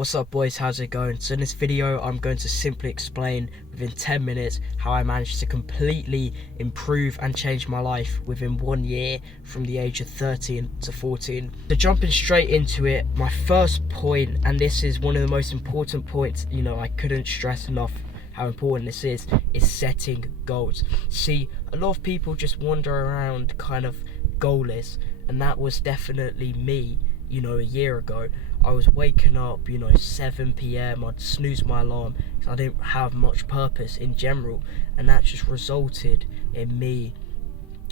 What's up boys, how's it going? So in this video I'm going to simply explain within 10 minutes how I managed to completely improve and change my life within 1 year from the age of 13 to 14. So jumping straight into it, my first point, and this is one of the most important points, I couldn't stress enough how important this is setting goals. See, a lot of people just wander around kind of goalless, and that was definitely me. A year ago, I was waking up, 7 p.m. I'd snooze my alarm because I didn't have much purpose in general, and that just resulted in me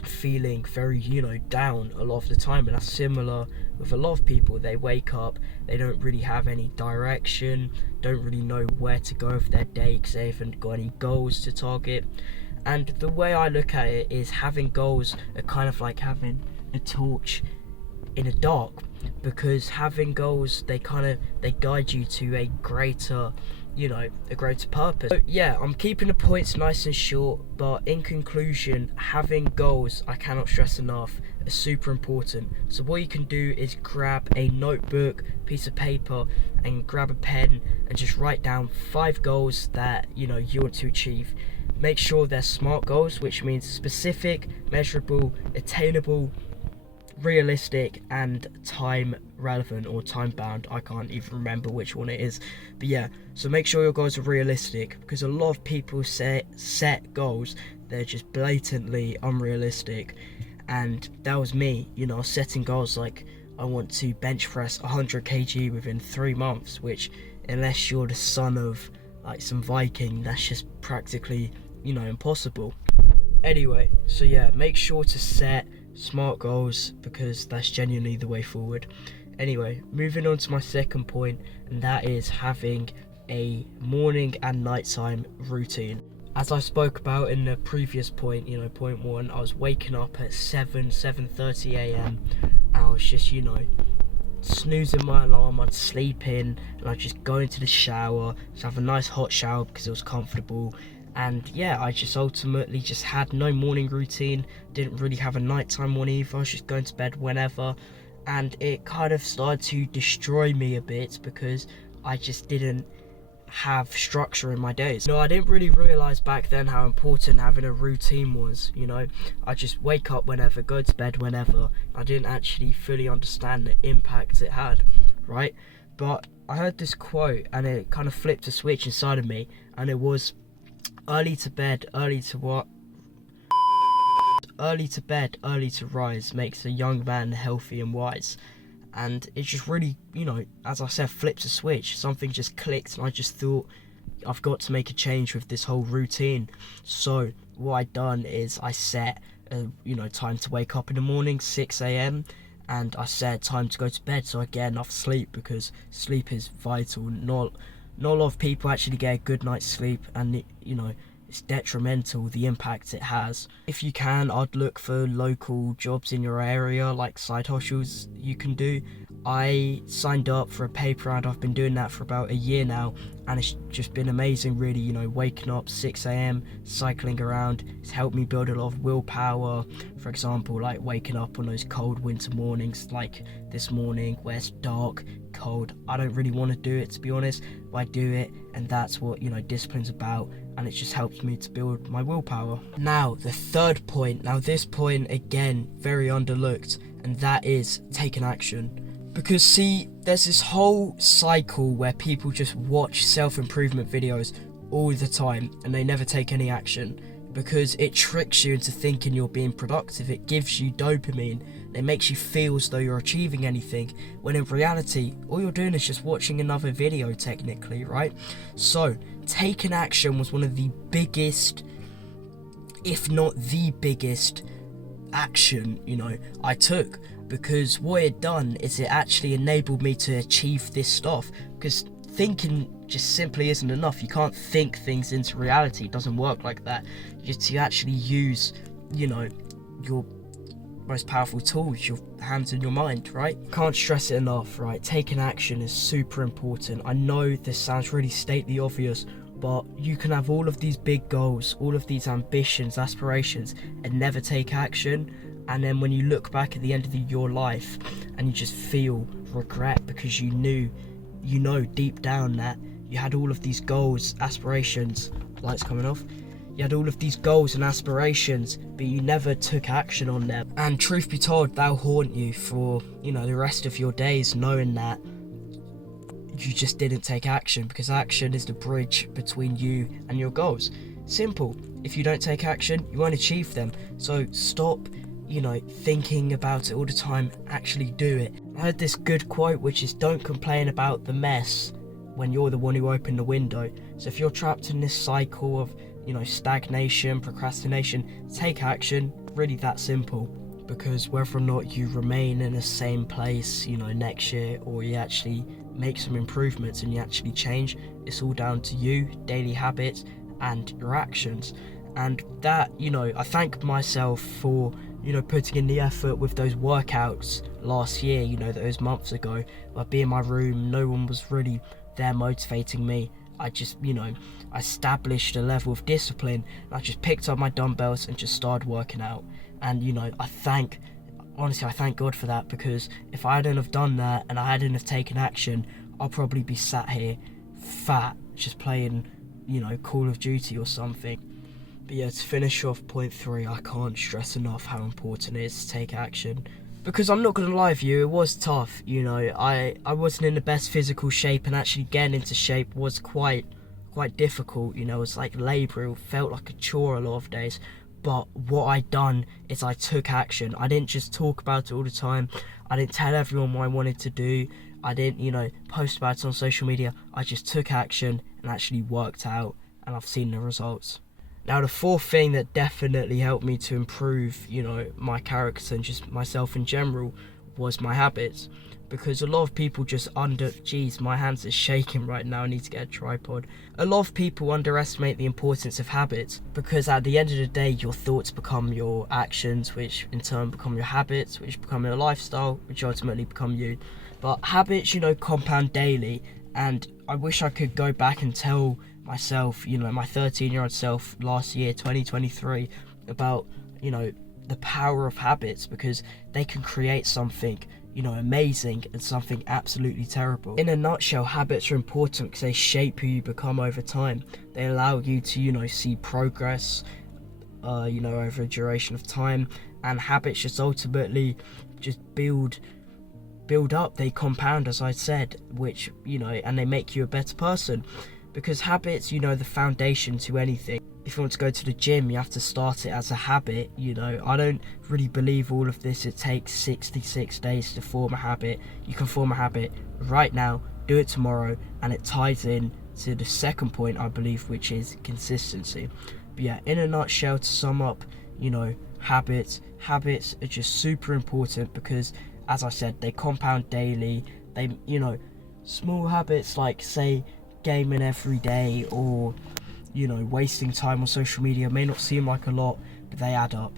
feeling very, down a lot of the time. And that's similar with a lot of people. They wake up, they don't really have any direction, don't really know where to go with their day because they haven't got any goals to target. And the way I look at it is having goals are kind of like having a torch in the dark, because having goals, they guide you to a greater purpose. So yeah, I'm keeping the points nice and short, but in conclusion, having goals, I cannot stress enough, are super important. So what you can do is grab a notebook, piece of paper, and grab a pen and just write down 5 goals that you want to achieve. Make sure they're SMART goals, which means specific, measurable, attainable, realistic, and time relevant or time bound. I can't even remember which one it is, but yeah, so make sure your goals are realistic, because a lot of people set goals, they're just blatantly unrealistic. And that was me. I was setting goals like I want to bench press 100 kg within 3 months, which unless you're the son of like some Viking, that's just practically impossible. Anyway, so yeah, make sure to set SMART goals, because that's genuinely the way forward. Anyway, moving on to my second point, and that is having a morning and nighttime routine. As I spoke about in the previous point, point 1, I was waking up at 7:30 a.m. and I was just snoozing my alarm. I'd sleep in and I'd just go into the shower, just have a nice hot shower because it was comfortable. And yeah, I just ultimately just had no morning routine, didn't really have a nighttime one either. I was just going to bed whenever, and it kind of started to destroy me a bit because I just didn't have structure in my days. I didn't really realise back then how important having a routine was. I just wake up whenever, go to bed whenever. I didn't actually fully understand the impact it had, right? But I heard this quote and it kind of flipped a switch inside of me, and it was, early to bed, early to rise makes a young man healthy and wise. And it just really, as I said, flipped a switch. Something just clicked and I just thought, I've got to make a change with this whole routine. So what I done is I set time to wake up in the morning, 6 a.m, and I set time to go to bed so I get enough sleep, because sleep is vital. Not a lot of people actually get a good night's sleep, and it's detrimental, the impact it has. If you can, I'd look for local jobs in your area, like side hustles you can do. I signed up for a paper round. I've been doing that for about a year now, and it's just been amazing really. Waking up 6 a.m, cycling around, it's helped me build a lot of willpower. For example, like waking up on those cold winter mornings like this morning where it's dark, cold. I don't really want to do it, to be honest, but I do it, and that's what discipline's about, and it just helps me to build my willpower. Now the third point, this point again very underlooked, and that is taking action. Because see, there's this whole cycle where people just watch self-improvement videos all the time and they never take any action, because it tricks you into thinking you're being productive. It gives you dopamine, it makes you feel as though you're achieving anything, when in reality all you're doing is just watching another video technically, right? So taking action was one of the biggest, if not the biggest action I took, because what it done is it actually enabled me to achieve this stuff. Because thinking just simply isn't enough. You can't think things into reality, it doesn't work like that. You actually use your most powerful tools, your hands and your mind, right? Can't stress it enough, right? Taking action is super important. I know this sounds really state the obvious, but you can have all of these big goals, all of these ambitions, aspirations, and never take action. And then when you look back at the end of your life and you just feel regret because you knew you know deep down that you had all of these goals, aspirations, lights coming off. You had all of these goals and aspirations, but you never took action on them. And truth be told, they'll haunt you for, the rest of your days, knowing that you just didn't take action, because action is the bridge between you and your goals. Simple. If you don't take action, you won't achieve them. So stop, thinking about it all the time, actually do it. I heard this good quote, which is, don't complain about the mess when you're the one who opened the window. So if you're trapped in this cycle of, stagnation, procrastination, take action. Really that simple. Because whether or not you remain in the same place, next year, or you actually make some improvements and you actually change, it's all down to you, daily habits, and your actions. And that, I thank myself for, putting in the effort with those workouts last year, those months ago. I'd be in my room, no one was really there motivating me. I just, I established a level of discipline. I just picked up my dumbbells and just started working out. And, I thank God for that, because if I hadn't have done that and I hadn't have taken action, I'll probably be sat here fat, just playing, Call of Duty or something. But yeah, to finish off point 3, I can't stress enough how important it is to take action. Because I'm not going to lie with you, it was tough, I wasn't in the best physical shape, and actually getting into shape was quite difficult, it was like labour, it felt like a chore a lot of days. But what I done is I took action. I didn't just talk about it all the time. I didn't tell everyone what I wanted to do. I didn't, post about it on social media. I just took action and actually worked out, and I've seen the results. Now, the 4th thing that definitely helped me to improve, my character and just myself in general, was my habits. Because a lot of people my hands are shaking right now, I need to get a tripod. A lot of people underestimate the importance of habits, because at the end of the day, your thoughts become your actions, which in turn become your habits, which become your lifestyle, which ultimately become you. But habits, compound daily, and I wish I could go back and tell myself, my 13-year-old self last year, 2023, about, the power of habits, because they can create something, amazing and something absolutely terrible. In a nutshell, habits are important because they shape who you become over time. They allow you to, see progress, over a duration of time, and habits just ultimately just build up. They compound, as I said, which, and they make you a better person. Because habits, the foundation to anything. If you want to go to the gym, you have to start it as a habit, I don't really believe all of this. It takes 66 days to form a habit. You can form a habit right now, do it tomorrow, and it ties in to the second point, I believe, which is consistency. But yeah, in a nutshell, to sum up, habits are just super important, because, as I said, they compound daily. They, small habits like, say, gaming every day, or wasting time on social media may not seem like a lot, but they add up.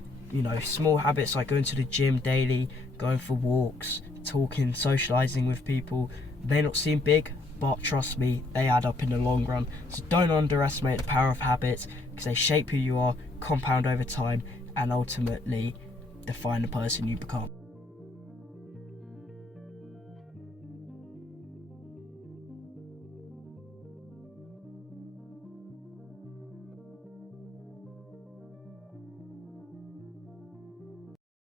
Small habits like going to the gym daily, going for walks, talking, socializing with people, they not seem big, but trust me, they add up in the long run. So don't underestimate the power of habits, because they shape who you are, compound over time, and ultimately define the person you become.